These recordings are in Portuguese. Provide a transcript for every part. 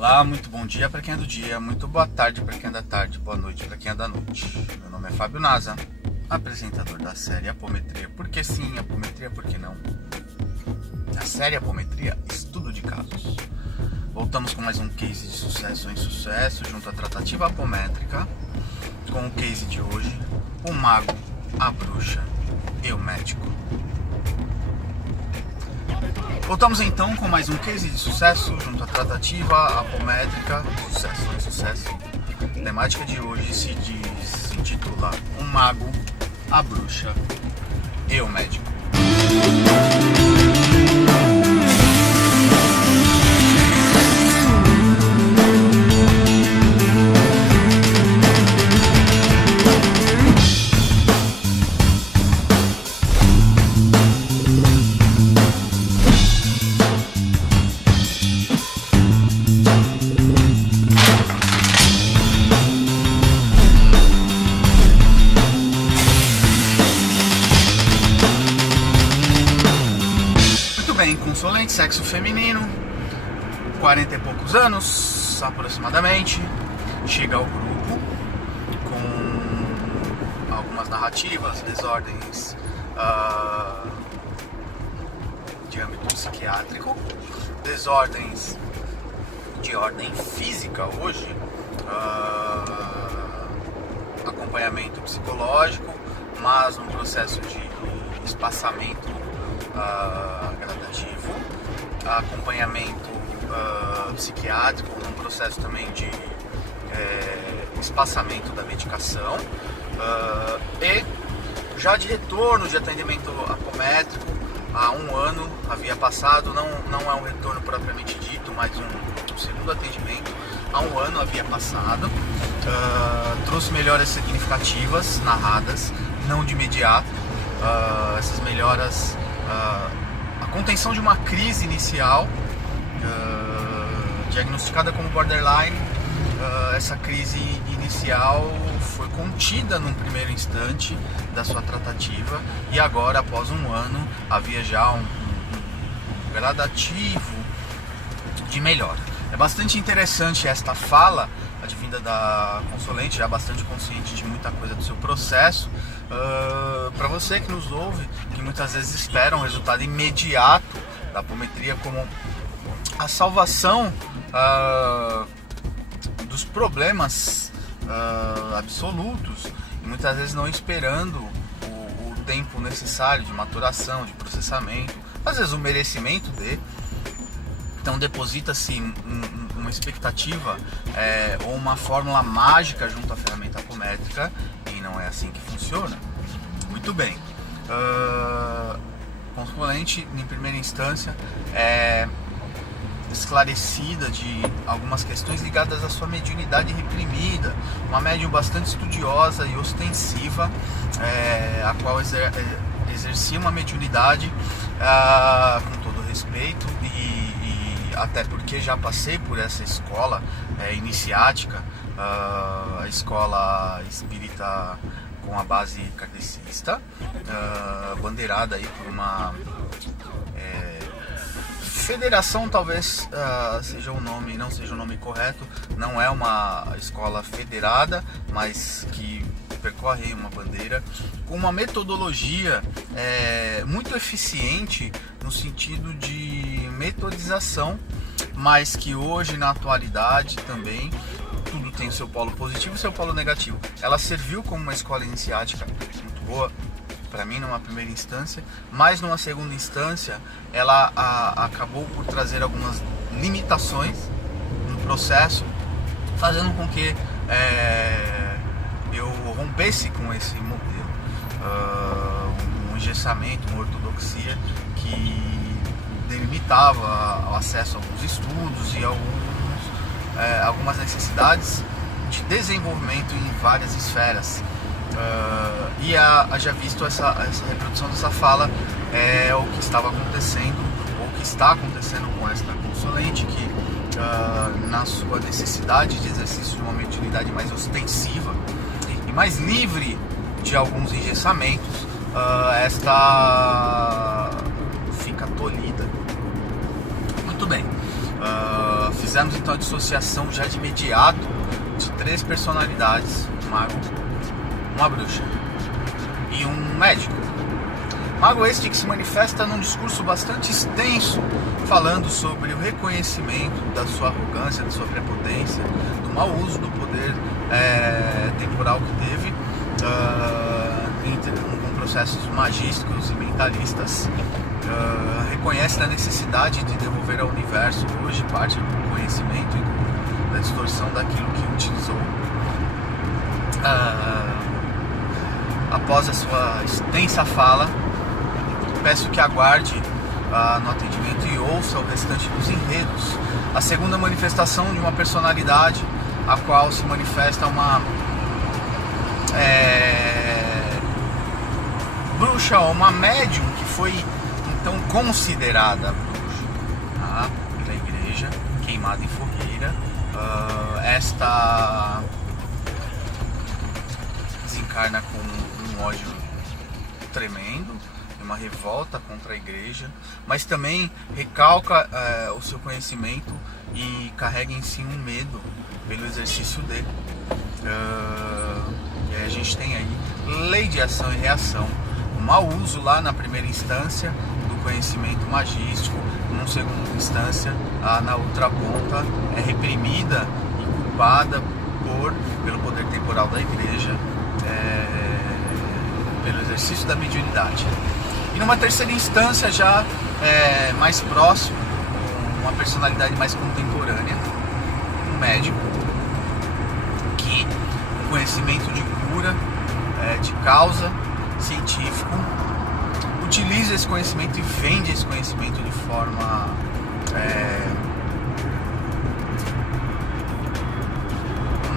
Olá, muito bom dia para quem é do dia, muito boa tarde para quem é da tarde, boa noite para quem é da noite. Meu nome é Fábio Naza, apresentador da série Apometria. Por que sim, apometria, por que não? A série Apometria, estudo de casos. Voltamos com mais um case de sucesso ou insucesso junto à tratativa apométrica. Com o case de hoje, o mago, a bruxa e o médico. Voltamos então com mais um case de sucesso junto à tratativa apométrica, sucesso ou insucesso. A temática de hoje se intitula O Mago, a Bruxa e o Médico. Consolente, sexo feminino, 40 e poucos anos aproximadamente, chega ao grupo com algumas narrativas, desordens de âmbito psiquiátrico, desordens de ordem física hoje, acompanhamento psicológico, mas um processo de espaçamento gradativo, acompanhamento psiquiátrico, um processo também de espaçamento da medicação e já de retorno de atendimento apométrico. Há um ano havia passado, não é um retorno propriamente dito, mas um segundo atendimento. Há um ano havia passado, trouxe melhoras significativas narradas, não de imediato. Essas melhoras, a contenção de uma crise inicial diagnosticada como borderline. Essa crise inicial foi contida num primeiro instante da sua tratativa e agora, após um ano, havia já um gradativo de melhora. É bastante interessante esta fala advinda da Consolente, já bastante consciente de muita coisa do seu processo. Para você que nos ouve, que muitas vezes espera um resultado imediato da apometria como a salvação dos problemas absolutos, e muitas vezes não esperando o tempo necessário de maturação, de processamento, às vezes o merecimento então deposita-se uma expectativa ou uma fórmula mágica junto à ferramenta apométrica, e não é assim que funciona. Muito bem. Consolente, em primeira instância, é esclarecida de algumas questões ligadas à sua mediunidade reprimida, uma médium bastante estudiosa e ostensiva, a qual exercia uma mediunidade com todo respeito e até porque já passei por essa escola iniciática, a escola espírita com a base kardecista, bandeirada aí por uma federação, talvez seja o nome, não seja o nome correto, não é uma escola federada, mas que percorre uma bandeira com uma metodologia muito eficiente no sentido de metodização, mas que hoje, na atualidade também, tudo tem o seu polo positivo e seu polo negativo. Ela serviu como uma escola iniciática muito boa para mim numa primeira instância, mas numa segunda instância ela acabou por trazer algumas limitações no processo, fazendo com que eu rompesse com esse modelo, um engessamento, uma ortodoxia que limitava o acesso a alguns estudos e algumas necessidades de desenvolvimento em várias esferas. E haja visto essa reprodução dessa fala, o que estava acontecendo, ou o que está acontecendo com esta Consolente, que na sua necessidade de exercício de uma mediunidade mais ostensiva e mais livre de alguns engessamentos, esta fica tolhida. Muito bem. Fizemos então a dissociação já de imediato de 3 personalidades: um mago, uma bruxa e um médico. Mago este que se manifesta num discurso bastante extenso, falando sobre o reconhecimento da sua arrogância, da sua prepotência, do mau uso do poder temporal que teve, com processos magísticos e mentalistas. Reconhece a necessidade de devolver ao universo hoje parte do conhecimento e da distorção daquilo que utilizou. Após a sua extensa fala, peço que aguarde no atendimento e ouça o restante dos enredos. A segunda manifestação de uma personalidade, a qual se manifesta uma bruxa ou uma médium que foi então considerada bruxa, tá? Pela igreja, queimada em fogueira. Esta desencarna com um ódio tremendo, uma revolta contra a igreja, mas também recalca o seu conhecimento e carrega em si um medo pelo exercício dele. E aí a gente tem aí lei de ação e reação, o mau uso lá na primeira instância do conhecimento magístico, numa segunda instância, na outra ponta, é reprimida e culpada pelo poder temporal da igreja, pelo exercício da mediunidade. E numa terceira instância, já mais próximo, uma personalidade mais contemporânea, um médico que, com conhecimento de cura, de causa científico, utiliza esse conhecimento e vende esse conhecimento de forma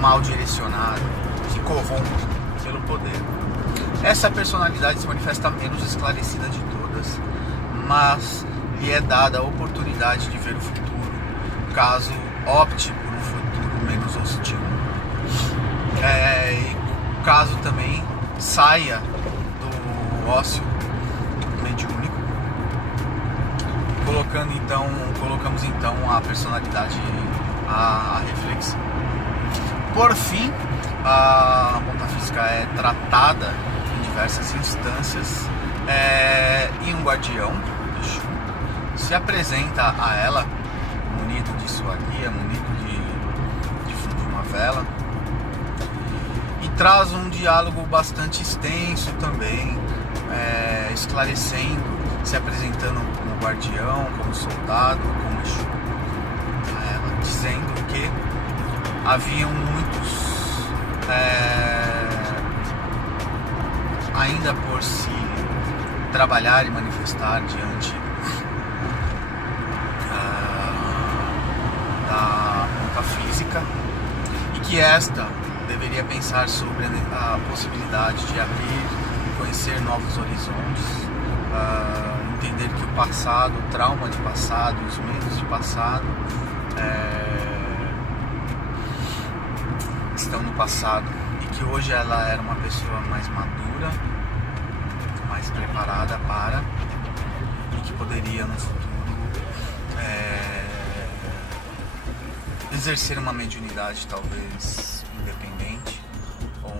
mal direcionada, que corrompe pelo poder. Essa personalidade se manifesta menos esclarecida de todas, mas lhe é dada a oportunidade de ver o futuro, caso opte por um futuro menos hostil. E caso também saia do ócio mediúnico, colocamos então a personalidade à reflexão. Por fim, a ponta física é tratada em diversas instâncias e um guardião se apresenta a ela munido de sua guia, munido de uma vela, e traz um diálogo bastante extenso também, esclarecendo, se apresentando como guardião, como soldado, como Exu, a ela, dizendo que haviam muitos ainda por se trabalhar e manifestar diante da ponta física, e que esta deveria pensar sobre a possibilidade de abrir e conhecer novos horizontes, entender que o passado, o trauma de passado, os medos de passado estão no passado, e que hoje ela era uma pessoa mais madura, mais preparada para, e que poderia no futuro exercer uma mediunidade talvez independente ou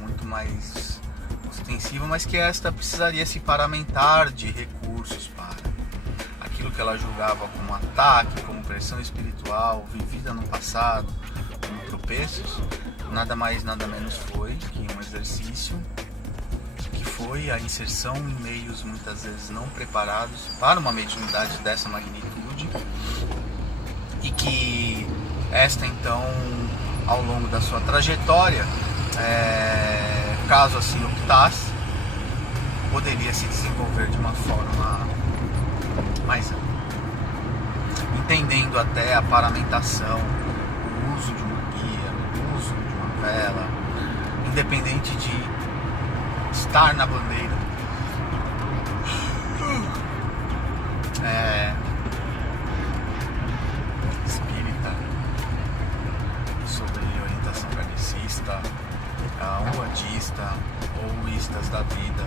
muito mais ostensiva, mas que esta precisaria se paramentar de recursos para aquilo que ela julgava como ataque, como pressão espiritual vivida no passado, como tropeços. Nada mais, nada menos foi que um exercício, que foi a inserção em meios muitas vezes não preparados para uma mediunidade dessa magnitude, e que esta então, ao longo da sua trajetória, caso assim optasse, poderia se desenvolver de uma forma mais ampla, entendendo até a paramentação, o uso de uma guia, o uso de uma vela, independente de estar na bandeira, espírita, sobre orientação kardecista, umbandista ou istas da vida,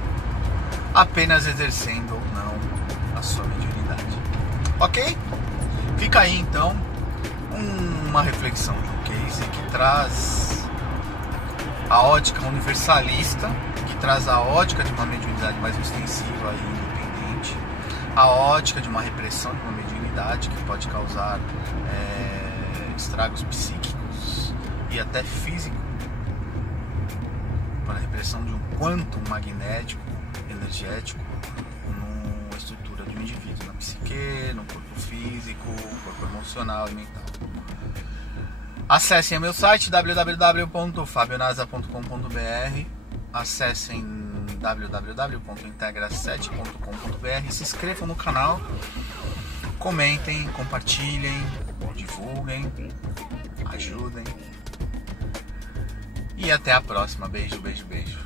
apenas exercendo ou não a sua mediunidade. Ok? Fica aí então uma reflexão de um case que traz a ótica universalista, que traz a ótica de uma mediunidade mais ostensiva e independente, a ótica de uma repressão de uma mediunidade que pode causar estragos psíquicos e até físicos, para a repressão de um quantum magnético, energético, numa estrutura de um indivíduo, na psique, no corpo físico, corpo emocional e mental. Acessem meu site www.fabionasa.com.br, acessem www.integra7.com.br, se inscrevam no canal, comentem, compartilhem, divulguem, ajudem. E até a próxima. Beijo, beijo, beijo.